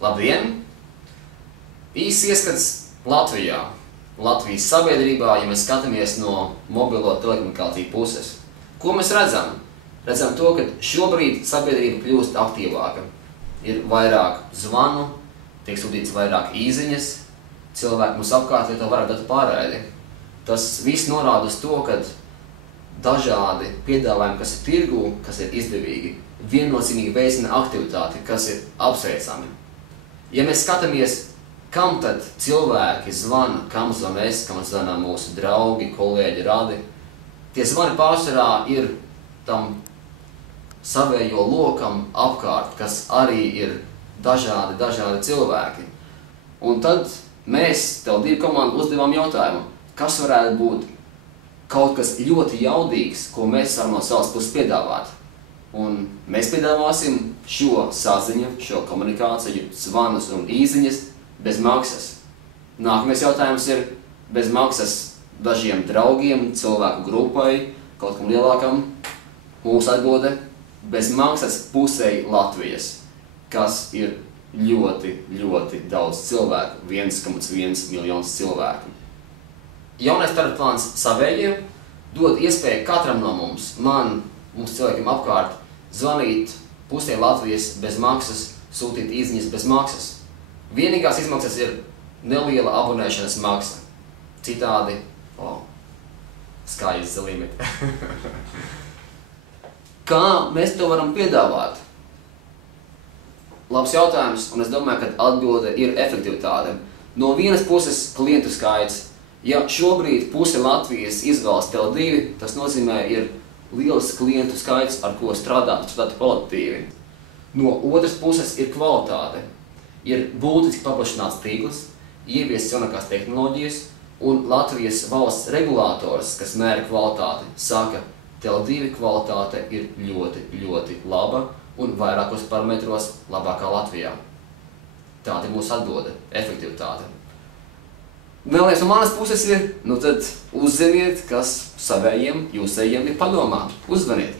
Labdien! Īsts ieskats Latvijā. Latvijas sabiedrībā, ja mēs skatāmies no mobilo telekomunikāciju puses. Ko mēs redzam? Redzam to, ka šobrīd sabiedrība kļūst aktīvāka. Ir vairāk zvanu, tiek sūtīts vairāk īziņas, cilvēki mums apkārt lieto vairāk datu pārraidi. Tas viss norāda uz to, ka dažādi piedāvājumi, kas ir tirgū, kas ir izdevīgi, viennozīmīgi veicina aktivitāti, kas ir apsveicami. Ja mēs skatāmies, kam tad cilvēki zvana, kam zvana es, kam zvana mūsu draugi, kolēģi, radi, tie zvani pārsvarā ir tam savējo lokam apkārt, kas arī ir dažādi cilvēki. Un tad mēs, Tele2 komanda, uzdevām jautājumu, kas varētu būt kaut kas ļoti jaudīgs, ko mēs varam no savas puses piedāvāt. Un mēs piedāvāsim šo saziņu, šo komunikāciju, zvanus un īziņas bez maksas. Nākamais jautājums ir bez maksas dažiem draugiem, cilvēku grupai, kaut kam lielākam. Mūsu atbilde bez maksas pusei Latvijas, kas ir ļoti daudz cilvēku, 1,1 miljons cilvēku. Jaunais tarifplāns savējiem dod iespēju katram no mums, mums cilvēkiem apkārt, zvanīt pusē Latvijas bez maksas, sūtīt īziņas bez maksas. Vienīgās izmaksas ir neliela abonēšanas maksa. Citādi, sky is the limit. Kā mēs to varam piedāvāt? Labs jautājums, un es domāju, ka atbilde ir efektivitāte. No vienas puses klientu skaits. Ja šobrīd puse Latvijas izvēlas Tele2, tas nozīmē ir liels klientu skaits, ar ko strādāt kvalitatīvi. No otras puses ir kvalitāte. Ir būtiski paplašināts tīkls, ieviestas jaunākās tehnoloģijas, un Latvijas valsts regulators, kas mēra kvalitāti, saka, Tele2 kvalitāte ir ļoti laba un vairākos parametros labākā Latvijā. Tāda ir mūsu atbilde – efektivitāte. Vēlreiz no manas puses ir, tad uzziniet, kas savējiem, jūsējiem ir padomā. Uzzvaniet!